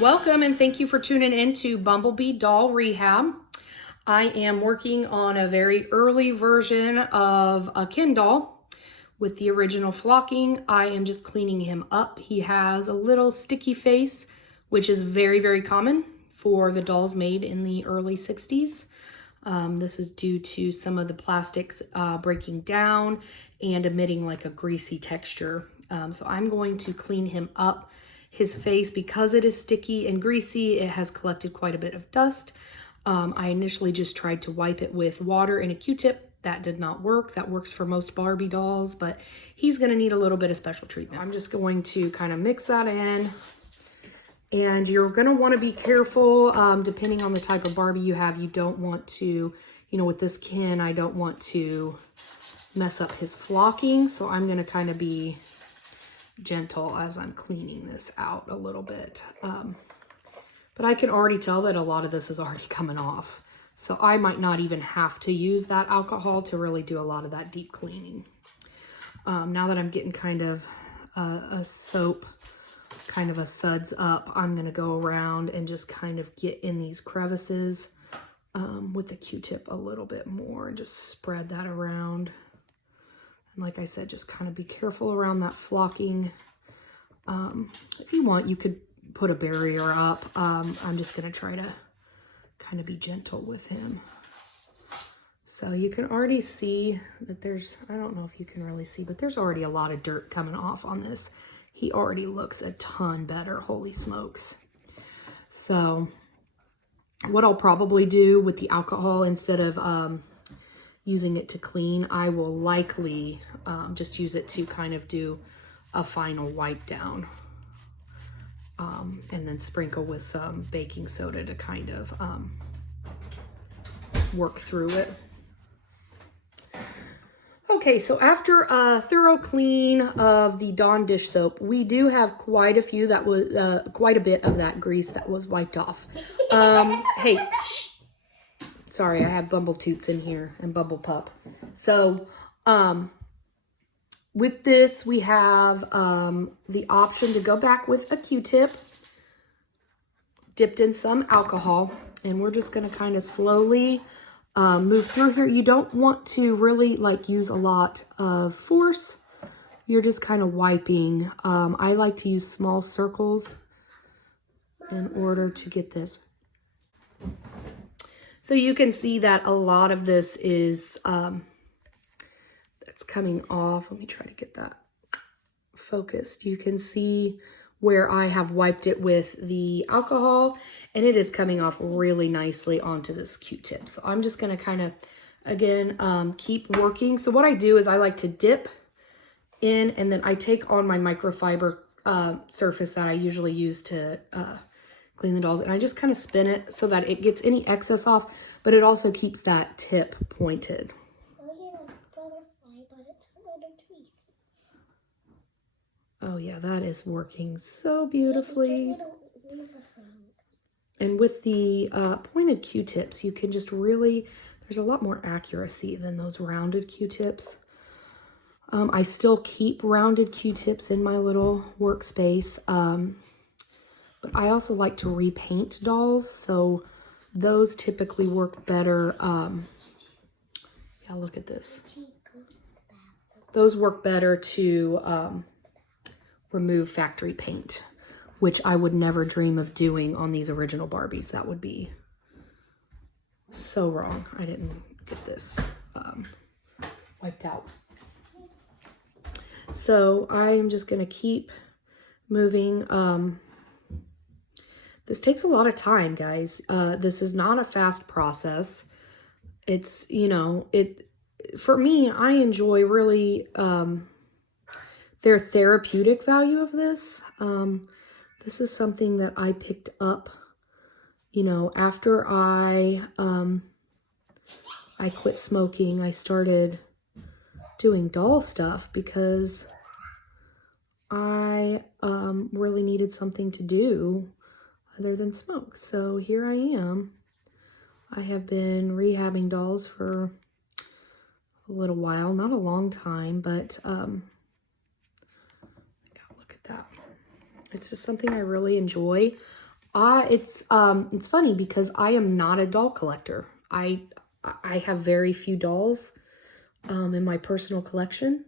Welcome and thank you for tuning in to Bumblebee Doll Rehab. I am working on a very early version of a Ken doll with the original flocking. I am just cleaning him up. He has a little sticky face, which is very, very common for the dolls made in the early 60s. This is due to some of the plastics breaking down and emitting like a greasy texture. So I'm going to clean him up. His face, because it is sticky and greasy, it has collected quite a bit of dust. I initially just tried to wipe it with water and a Q-tip. That did not work. That works for most Barbie dolls, but he's gonna need a little bit of special treatment. I'm just going to kind of mix that in. And you're gonna wanna be careful, depending on the type of Barbie you have. You don't want to, with this Ken, I don't want to mess up his flocking. So I'm gonna kind of be gentle as I'm cleaning this out a little bit. But I can already tell that a lot of this is already coming off. So I might not even have to use that alcohol to really do a lot of that deep cleaning. Now that I'm getting kind of a soap, kind of a suds up, I'm gonna go around and just kind of get in these crevices with the Q-tip a little bit more and just spread that around. And like I said, just kind of be careful around that flocking. If you want, you could put a barrier up. I'm just going to try to kind of be gentle with him. So you can already see that there's, I don't know if you can really see, but there's already a lot of dirt coming off on this. He already looks a ton better, holy smokes. So what I'll probably do with the alcohol, instead of using it to clean, I will likely just use it to kind of do a final wipe down, and then sprinkle with some baking soda to kind of work through it. Okay, so after a thorough clean of the Dawn dish soap, we do have quite a few that was quite a bit of that grease that was wiped off. Hey, shh. Sorry, I have Bumble Toots in here and Bumble Pup. So, with this, we have the option to go back with a Q-tip dipped in some alcohol, and we're just going to kind of slowly move through here. You don't want to really use a lot of force. You're just kind of wiping. I like to use small circles in order to get this. So you can see that a lot of this is, that's coming off. Let me try to get that focused. You can see where I have wiped it with the alcohol, and it is coming off really nicely onto this Q-tip. So I'm just going to kind of, again, keep working. So what I do is I like to dip in, and then I take on my microfiber surface that I usually use to clean the dolls, and I just kind of spin it so that it gets any excess off, but it also keeps that tip pointed. Oh yeah, that is working so beautifully. And with the pointed Q-tips, you can just really, there's a lot more accuracy than those rounded Q-tips. I still keep rounded Q-tips in my little workspace. But I also like to repaint dolls, so those typically work better. Yeah, look at this. Those work better to remove factory paint, which I would never dream of doing on these original Barbies. That would be so wrong. I didn't get this wiped out. So I'm just going to keep moving. This takes a lot of time, guys. This is not a fast process. It's, for me, I enjoy really their therapeutic value of this. This is something that I picked up, after I quit smoking. I started doing doll stuff because I really needed something to do other than smoke. So here I am. I have been rehabbing dolls for a little while, not a long time, but yeah, look at that. It's just something I really enjoy. It's funny because I am not a doll collector. I have very few dolls in my personal collection.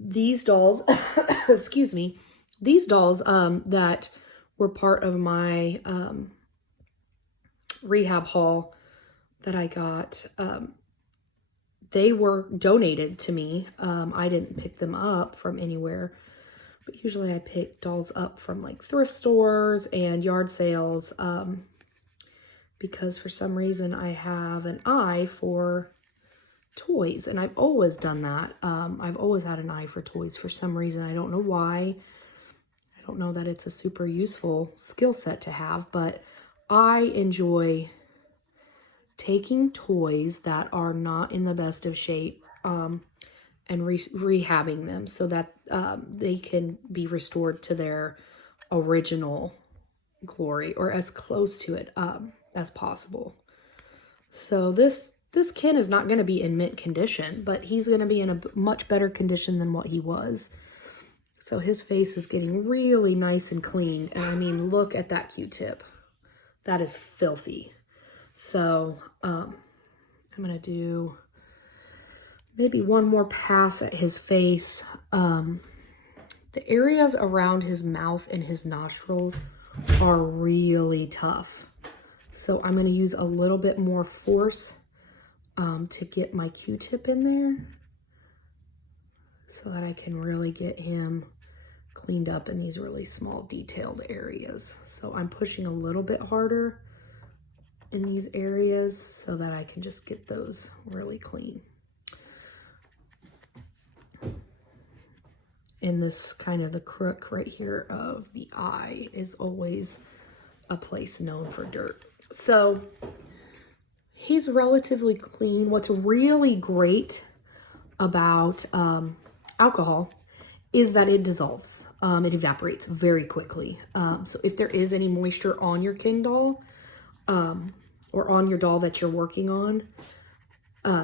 These dolls, excuse me, these dolls that were part of my rehab haul that I got, they were donated to me. I didn't pick them up from anywhere, but usually I pick dolls up from like thrift stores and yard sales because for some reason I have an eye for toys, and I've always done that. I've always had an eye for toys for some reason. I don't know why. I don't know that it's a super useful skill set to have, but I enjoy taking toys that are not in the best of shape and rehabbing them so that they can be restored to their original glory, or as close to it as possible. So this Ken is not going to be in mint condition, but he's going to be in a much better condition than what he was. So his face is getting really nice and clean. And I mean, look at that Q-tip. That is filthy. So I'm going to do maybe one more pass at his face. The areas around his mouth and his nostrils are really tough. So I'm going to use a little bit more force to get my Q-tip in there so that I can really get him cleaned up in these really small detailed areas. So I'm pushing a little bit harder in these areas so that I can just get those really clean. And this kind of the crook right here of the eye is always a place known for dirt. So he's relatively clean. What's really great about alcohol is that it dissolves. It evaporates very quickly. So if there is any moisture on your Ken doll or on your doll that you're working on,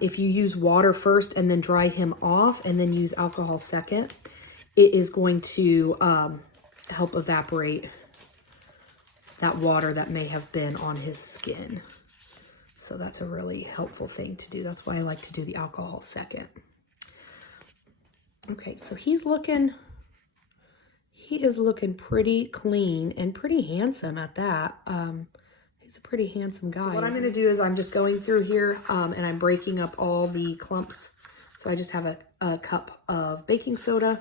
if you use water first and then dry him off and then use alcohol second, it is going to help evaporate that water that may have been on his skin. So that's a really helpful thing to do. That's why I like to do the alcohol second. Okay, so he is looking pretty clean and pretty handsome at that. He's a pretty handsome guy. So what I'm going to do is I'm just going through here and I'm breaking up all the clumps. So I just have a cup of baking soda.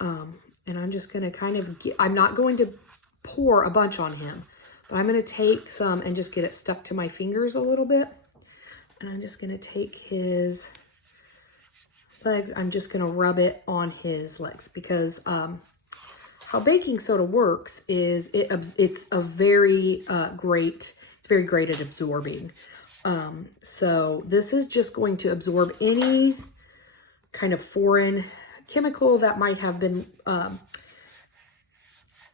And I'm just going to kind of I'm not going to pour a bunch on him, but I'm going to take some and just get it stuck to my fingers a little bit. And I'm just going to take his legs. I'm just going to rub it on his legs because how baking soda works is it's very great at absorbing. So this is just going to absorb any kind of foreign chemical that might have been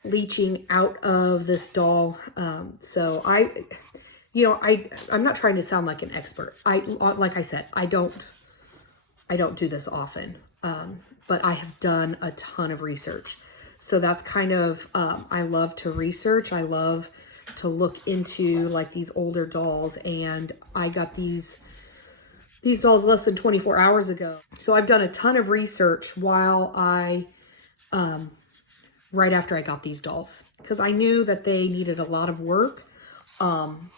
leaching out of this doll. So I'm not trying to sound like an expert. Like I said, I don't do this often, but I have done a ton of research. So that's kind of, I love to research. I love to look into like these older dolls, and I got these dolls less than 24 hours ago. So I've done a ton of research while right after I got these dolls, because I knew that they needed a lot of work. And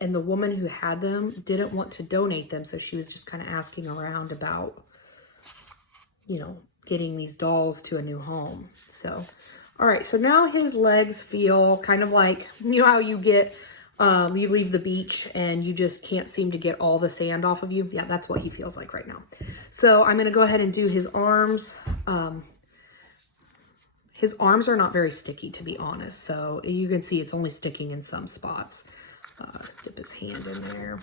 the woman who had them didn't want to donate them. So she was just kind of asking around about, getting these dolls to a new home. So, all right. So now his legs feel kind of like, how you get, you leave the beach and you just can't seem to get all the sand off of you. Yeah, that's what he feels like right now. So I'm going to go ahead and do his arms. His arms are not very sticky, to be honest. So you can see it's only sticking in some spots. Dip his hand in there.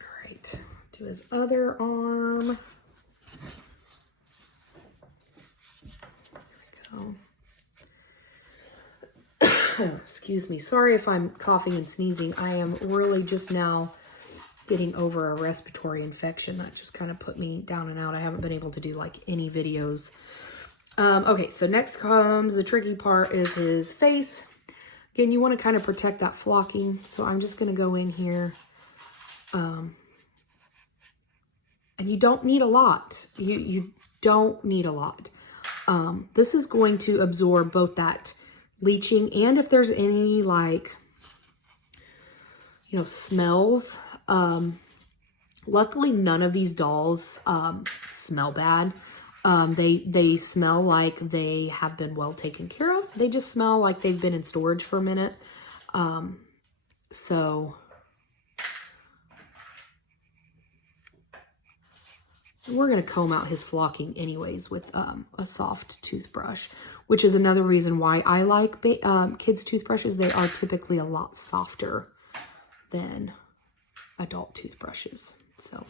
All right, do his other arm. There we go. Excuse me. Sorry if I'm coughing and sneezing. I am really just now getting over a respiratory infection that just kind of put me down and out. I haven't been able to do like any videos Okay, so next comes the tricky part is his face. Again, you want to kind of protect that flocking. So I'm just going to go in here. And you don't need a lot. You don't need a lot. This is going to absorb both that leaching and if there's any like, you know, smells. Luckily, none of these dolls smell bad. They smell like they have been well taken care of. They just smell like they've been in storage for a minute. So we're going to comb out his flocking anyways with a soft toothbrush, which is another reason why I like kids' toothbrushes. They are typically a lot softer than adult toothbrushes. So,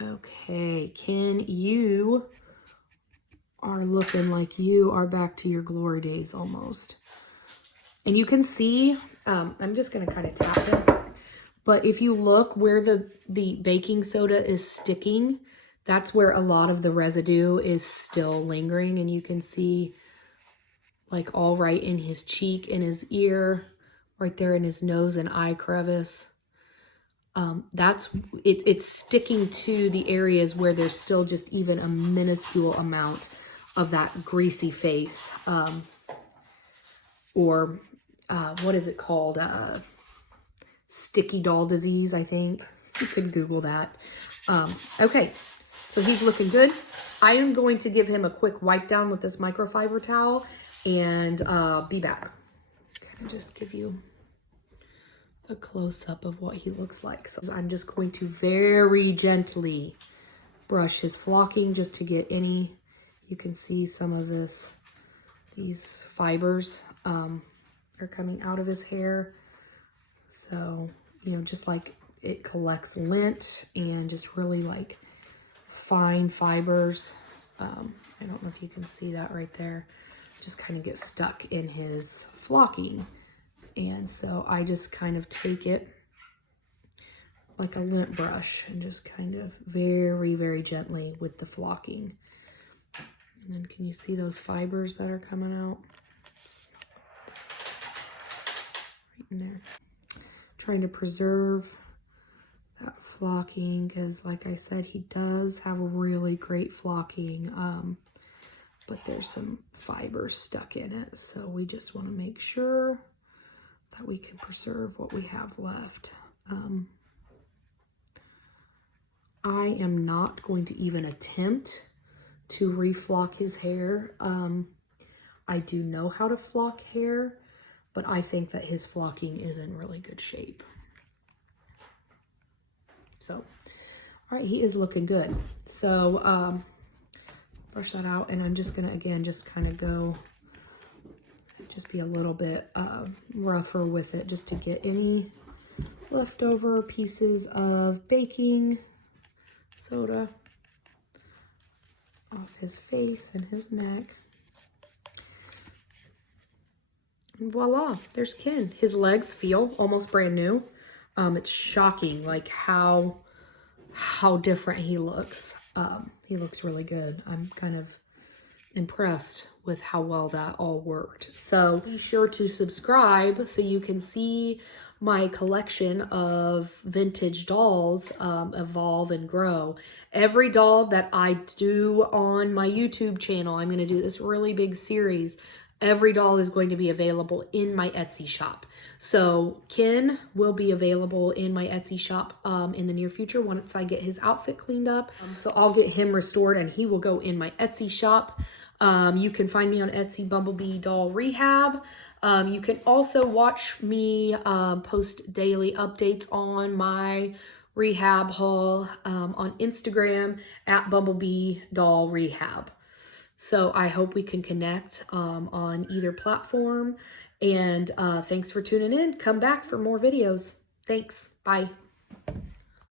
okay, Ken, you are looking like you are back to your glory days almost. And you can see, I'm just going to kind of tap him. But if you look where the baking soda is sticking, that's where a lot of the residue is still lingering. And you can see like all right in his cheek, in his ear, right there in his nose and eye crevice. It's sticking to the areas where there's still just even a minuscule amount of that greasy face. Or what is it called? Sticky doll disease, I think. You could Google that. Okay, so he's looking good. I am going to give him a quick wipe down with this microfiber towel and be back. Kind of just give you a close-up of what he looks like. So I'm just going to very gently brush his flocking just to get any, you can see some of these fibers are coming out of his hair. So, you know, just like it collects lint and just really like fine fibers. I don't know if you can see that right there. Just kind of get stuck in his flocking. And so I just kind of take it like a lint brush and just kind of very, very gently with the flocking. And then can you see those fibers that are coming out? Right in there. Trying to preserve that flocking because like I said, he does have really great flocking, but there's some fibers stuck in it. So we just want to make sure that we can preserve what we have left. I am not going to even attempt to reflock his hair. I do know how to flock hair, but I think that his flocking is in really good shape. So, all right, he is looking good. So, brush that out, and I'm just gonna, again, just kind of go, just be a little bit rougher with it just to get any leftover pieces of baking soda off his face and his neck. And voila, there's Ken. His legs feel almost brand new. It's shocking like how different he looks. He looks really good. I'm kind of impressed with how well that all worked. So be sure to subscribe so you can see my collection of vintage dolls evolve and grow. Every doll that I do on my YouTube channel, I'm going to do this really big series. Every doll is going to be available in my Etsy shop. So Ken will be available in my Etsy shop in the near future once I get his outfit cleaned up. So I'll get him restored and he will go in my Etsy shop. You can find me on Etsy, Bumblebee Doll Rehab. You can also watch me post daily updates on my rehab haul on Instagram at Bumblebee Doll Rehab. So I hope we can connect on either platform. And thanks for tuning in. Come back for more videos. Thanks. Bye.